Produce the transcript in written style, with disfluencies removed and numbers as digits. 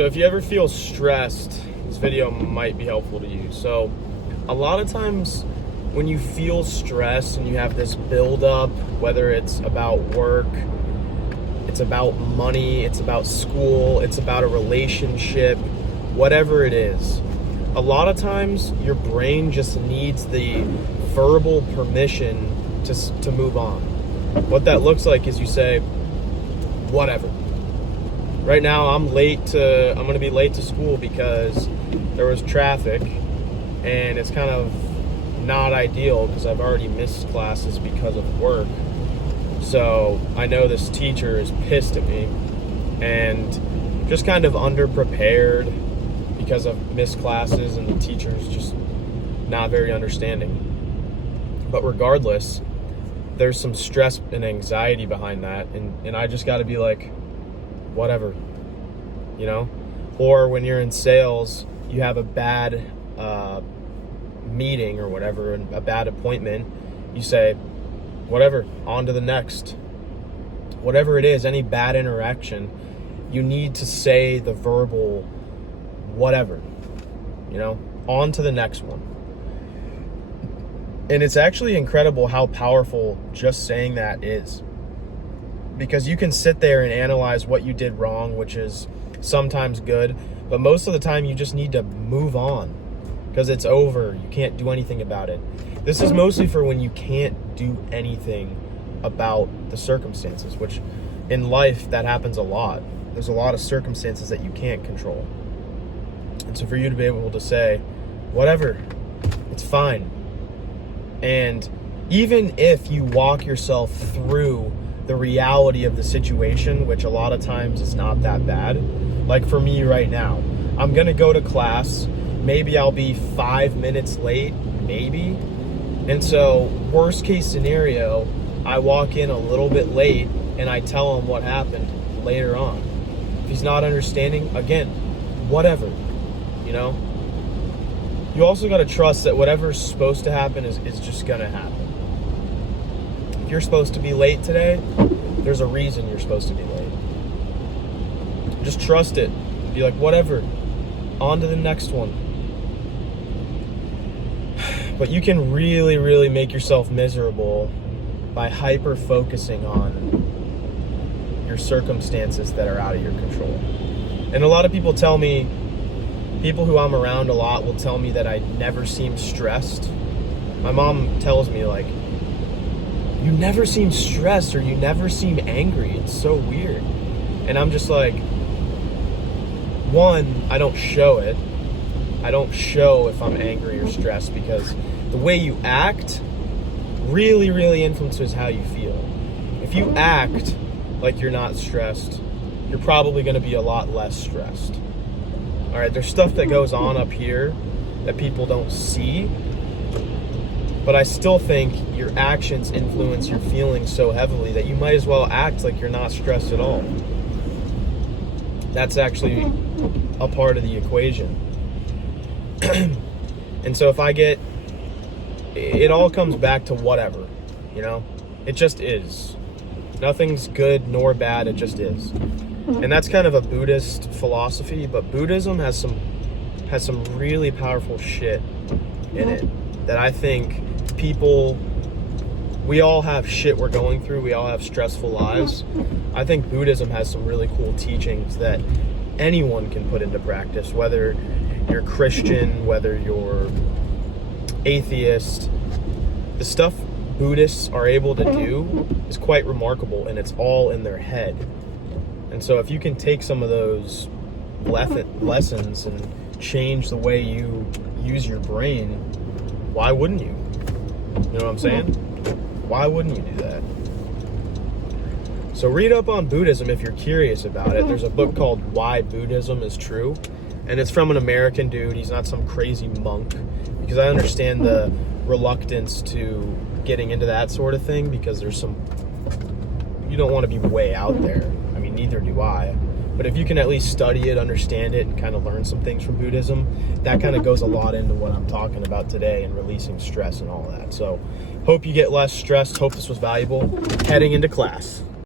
So if you ever feel stressed, this video might be helpful to you. So a lot of times when you feel stressed and you have this buildup, whether it's about work, it's about money, it's about school, it's about a relationship, whatever it is, a lot of times your brain just needs the verbal permission to move on. What that looks like is you say, whatever. Right now I'm going to be late to school because there was traffic, and it's kind of not ideal because I've already missed classes because of work. So I know this teacher is pissed at me and just kind of underprepared because of missed classes, and the teacher's just not very understanding. But regardless, there's some stress and anxiety behind that, and I just got to be like, whatever, you know? Or when you're in sales, you have a bad meeting or whatever, a bad appointment, you say, whatever, on to the next. Whatever it is, any bad interaction, you need to say the verbal whatever, you know, on to the next one. And it's actually incredible how powerful just saying that is. Because you can sit there and analyze what you did wrong, which is sometimes good, but most of the time you just need to move on because it's over. You can't do anything about it. This is mostly for when you can't do anything about the circumstances, which in life that happens a lot. There's a lot of circumstances that you can't control. And so for you to be able to say, whatever, it's fine. And even if you walk yourself through the reality of the situation, which a lot of times is not that bad. Like for me right now, I'm gonna go to class, maybe I'll be 5 minutes late, maybe. And so worst case scenario, I walk in a little bit late and I tell him what happened later on. If he's not understanding, again, whatever, you know? You also gotta trust that whatever's supposed to happen is just gonna happen. If you're supposed to be late today, there's a reason you're supposed to be late. Just trust it. Be like, whatever, on to the next one. But you can really, really make yourself miserable by hyper focusing on your circumstances that are out of your control. And a lot of people tell me, people who I'm around a lot will tell me that I never seem stressed. My mom tells me, like, you never seem stressed or you never seem angry. It's so weird. And I'm just like, one, I don't show it. I don't show if I'm angry or stressed because the way you act really, really influences how you feel. If you act like you're not stressed, you're probably going to be a lot less stressed. All right, there's stuff that goes on up here that people don't see, but I still think your actions influence your feelings so heavily that you might as well act like you're not stressed at all. That's actually a part of the equation. And so if it all comes back to whatever, you know? It just is. Nothing's good nor bad, it just is. And that's kind of a Buddhist philosophy, but Buddhism has some really powerful shit in it that I think we all have shit we're going through, we all have stressful lives. I think Buddhism has some really cool teachings that anyone can put into practice, whether you're Christian, whether you're atheist. The stuff Buddhists are able to do is quite remarkable, and it's all in their head. And so if you can take some of those lessons and change the way you use your brain, why wouldn't you? You know what I'm saying? Why wouldn't you do that? So read up on Buddhism if you're curious about it. There's a book called Why Buddhism is True, and it's from an American dude. He's not some crazy monk, because I understand the reluctance to getting into that sort of thing, because you don't want to be way out there. I mean, neither do I. But if you can at least study it, understand it, and kind of learn some things from Buddhism, that kind of goes a lot into what I'm talking about today and releasing stress and all that. So hope you get less stressed. Hope this was valuable. Heading into class.